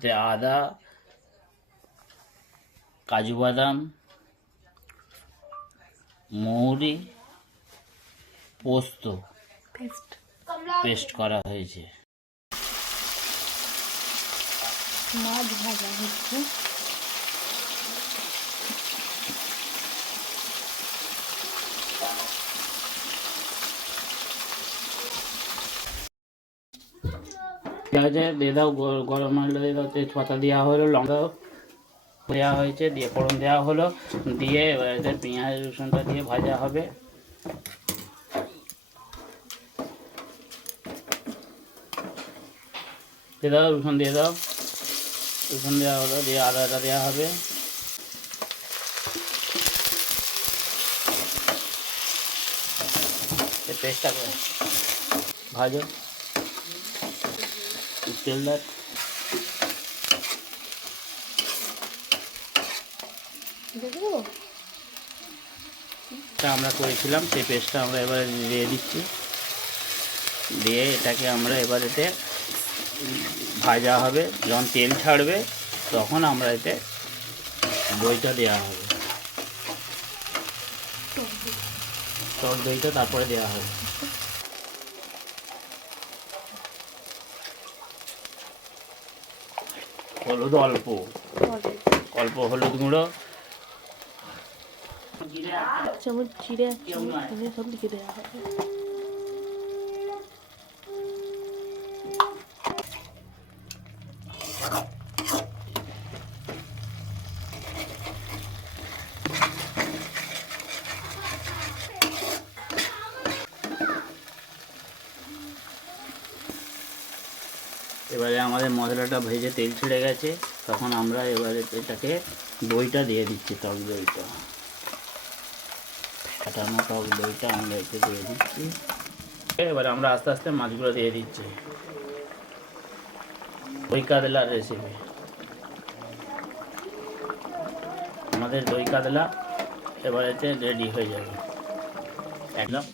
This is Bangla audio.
এতে আদা কাজু বাদাম মৌরি পোস্ত পেস্ট। পেস্ট করা হয়েছে। মাছ ভাজা হচ্ছে। ঠিক দিয়ে দাও গরম হলে দিয়ে দাও তেজপাতা দেওয়া হলো, লঙ্কা দেওয়া হয়েছে, দিয়ে ফোড়ন দেওয়া হলো, দিয়ে এবার পেঁয়াজ, রসুনটা দিয়ে ভাজা হবে। দিয়ে দাও, রসুন দিয়ে দাও। রসুন দেওয়া হলো, দিয়ে আদাটা দেওয়া হবে। পেস্টটা করে ভাজো। তেল দেখো টা আমরা করেছিলাম সেই পেস্টটা আমরা এবারে দিয়ে দিচ্ছি। দিয়ে এটাকে আমরা এবার এতে ভাজা হবে যখন তেল ছাড়বে তখন আমরা এতে দইটা দেওয়া হবে। টক দইটা তারপরে দেওয়া হবে। হলুদ অল্প অল্প হলুদ গুঁড়ো চামচ জিরে আর চিনি এনে সব লিখে দেওয়া হবে এবারে আমাদের মশলাটা ভেজে তেল ছেড়ে গেছে, তখন আমরা এবারে এটাকে দইটা দিয়ে দিচ্ছি, টক দইটা। কাটানো টক দইটা আমরা এতে দিয়ে দিচ্ছি। এবারে আমরা আস্তে আস্তে মাছগুলো দিয়ে দিচ্ছি। দই কাতলার রেসিপি আমাদের দই কাতলা এবারেতে রেডি হয়ে যাবে। একদম।